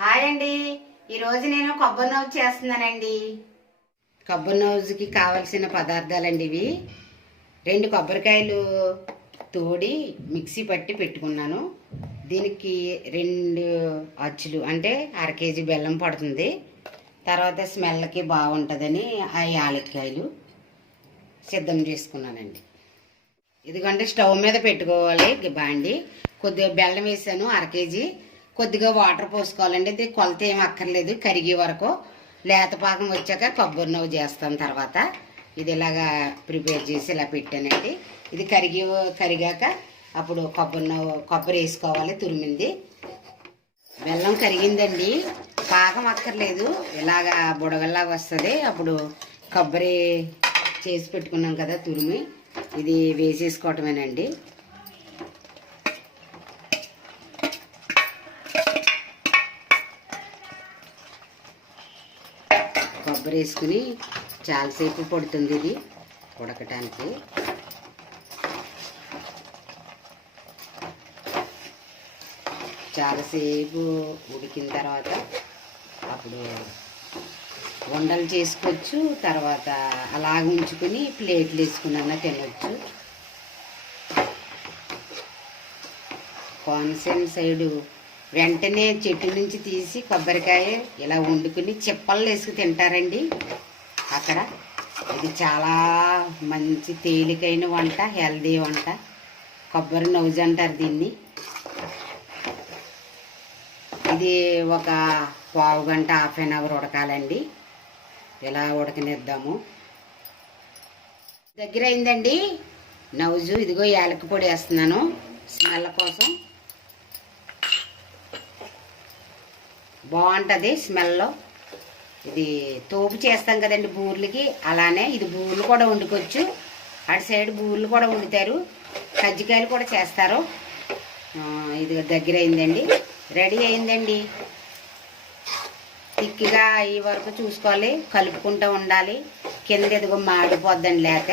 Hi అండి. ఈరోజు నేను కొబ్బరి నవ్వు చేస్తున్నానండి. కొబ్బరి నవ్వుకి కావలసిన పదార్థాలండి ఇవి. 2 కొబ్బరికాయలు తోడి మిక్సీ పట్టి పెట్టుకున్నాను. దీనికి 2 అచ్చులు అంటే 1/2 కేజీ బెల్లం పడుతుంది. తర్వాత స్మెల్కి బాగుంటుందని ఆ యాలక్కాయలు సిద్ధం చేసుకున్నానండి. ఇదిగోండి స్టవ్ మీద పెట్టుకోవాలి బాండి. కొద్దిగా బెల్లం వేసాను 1/2 కేజీ. కొద్దిగా వాటర్ పోసుకోవాలండి. ఇది కొలత ఏం అక్కర్లేదు, కరిగే వరకు. లేత పాకం వచ్చాక కొబ్బరి నవ్వు చేస్తాను. తర్వాత ఇది ఇలాగా ప్రిపేర్ చేసి ఇలా పెట్టానండి. ఇది కరిగాక అప్పుడు కొబ్బరి వేసుకోవాలి, తురిమింది. బెల్లం కరిగిందండి, పాకం అక్కర్లేదు, ఇలాగా బుడగల్లాగా వస్తుంది. అప్పుడు కొబ్బరి చేసి పెట్టుకున్నాం కదా తురిమి, ఇది వేసేసుకోవటమేనండి. కొబ్బరి వేసుకుని చాలాసేపు పడుతుంది ఇది ఉడకటానికి. చాలాసేపు ఉడికిన తర్వాత అప్పుడు ఉండలు చేసుకోవచ్చు. తర్వాత అలాగ ఉంచుకుని ప్లేట్లు వేసుకున్నా తినవచ్చు. కోనసీమ సైడు వెంటనే చెట్టు నుంచి తీసి కొబ్బరికాయ ఇలా వండుకుని చిప్పలు వేసుకు తింటారండి అక్కడ. ఇది చాలా మంచి తేలికైన వంట, హెల్దీ వంట. కొబ్బరి నవ్వు అంటారు దీన్ని. ఇది ఒక పావు గంట, 1/2 అవర్ ఉడకాలండి. ఇలా ఉడకనిద్దాము. దగ్గర అయిందండి నవ్వు. ఇదిగో యాలక్కి పొడి వేస్తున్నాను స్మెల్ కోసం. బాగుంటుంది స్మెల్లో. ఇది తోపు చేస్తాం కదండి బూర్లకి, అలానే ఇది బూర్లు కూడా వండుకోవచ్చు. అటు సైడ్ బూర్లు కూడా వండుతారు, కజ్జికాయలు కూడా చేస్తారు. ఇది దగ్గర అయిందండి, రెడీ అయిందండి. తిక్కిగా అయ్యే వరకు చూసుకోవాలి, కలుపుకుంటూ ఉండాలి. కింద ఎదుగు మాడిపోద్దండి, లేక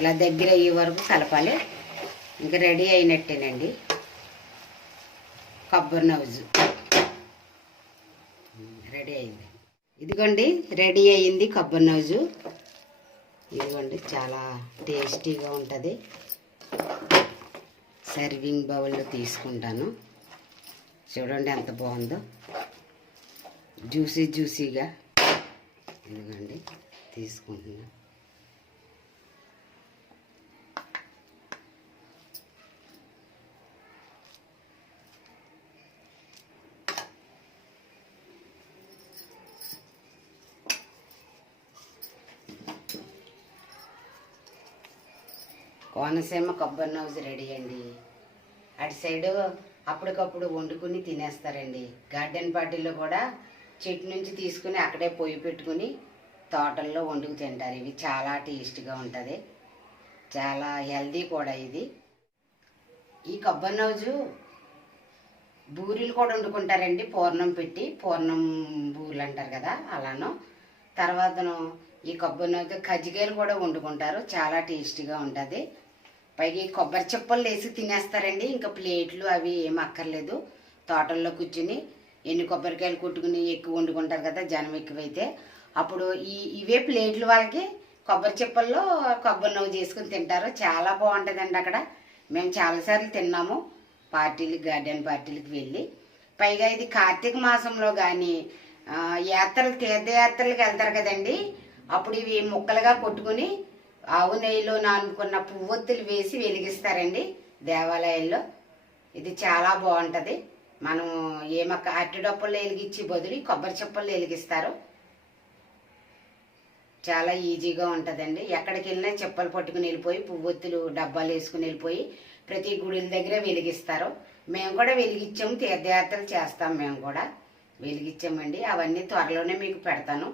ఇలా దగ్గర అయ్యే వరకు కలపాలి. ఇంకా రెడీ అయినట్టేనండి కొబ్బరి నవ్వు. రెడీ అయింది. ఇదిగోండి రెడీ అయింది కొబ్బరి నవ్వు. ఇదిగోండి చాలా టేస్టీగా ఉంటుంది. సర్వింగ్ బౌల్లో తీసుకుంటాను. చూడండి ఎంత బాగుందో, జ్యూసీగా. ఇదిగోండి తీసుకుంటున్నా. కోనసీమ కొబ్బరి నవ్వు రెడీ అండి. అటు సైడు అప్పటికప్పుడు వండుకుని తినేస్తారండి. గార్డెన్ పార్టీలో కూడా చెట్టు నుంచి తీసుకుని అక్కడే పొయ్యి పెట్టుకుని తోటల్లో వండుకు తింటారు. ఇవి చాలా టేస్ట్గా ఉంటుంది, చాలా హెల్దీ కూడా ఇది. ఈ కొబ్బరి నవ్వు బూరెలు కూడా వండుకుంటారండి, పూర్ణం పెట్టి. పూర్ణం బూరెలు అంటారు కదా, అలాను. తర్వాతను ఈ కొబ్బరి నవ్వుతో కజ్జికాయలు కూడా వండుకుంటారు, చాలా టేస్టీగా ఉంటుంది. పైకి కొబ్బరి చిప్పలు వేసి తినేస్తారండి. ఇంకా ప్లేట్లు అవి ఏం అక్కర్లేదు. తోటల్లో కూర్చుని ఎన్ని కొబ్బరికాయలు కొట్టుకుని ఎక్కువ వండుకుంటారు కదా జనం ఎక్కువైతే, అప్పుడు ఇవే ప్లేట్లు వాళ్ళకి కొబ్బరి చిప్పల్లో కొబ్బరి నవ్వు చేసుకుని తింటారు. చాలా బాగుంటుందండి అక్కడ. మేము చాలాసార్లు తిన్నాము పార్టీలకి, గార్డెన్ పార్టీలకి వెళ్ళి. పైగా ఇది కార్తీక మాసంలో కానీ తీర్థయాత్రలకు వెళ్తారు కదండి, అప్పుడు ఇవి ముక్కలుగా కొట్టుకుని ఆవు నెయ్యిలో నానుకున్న పువ్వొత్తులు వేసి వెలిగిస్తారండి దేవాలయాల్లో. ఇది చాలా బాగుంటుంది. మనం అట్టి డప్పుల్లో వెలిగించి బదులు కొబ్బరి చెప్పల్లో వెలిగిస్తారు. చాలా ఈజీగా ఉంటుందండి. ఎక్కడికి వెళ్ళినా చెప్పలు పట్టుకుని వెళ్ళిపోయి పువ్వొత్తులు డబ్బాలు వేసుకుని వెళ్ళిపోయి ప్రతి గుడిల దగ్గర వెలిగిస్తారు. మేము కూడా వెలిగించాము, తీర్థయాత్రలు చేస్తాం, మేము కూడా వెలిగించామండి. అవన్నీ త్వరలోనే మీకు పెడతాను.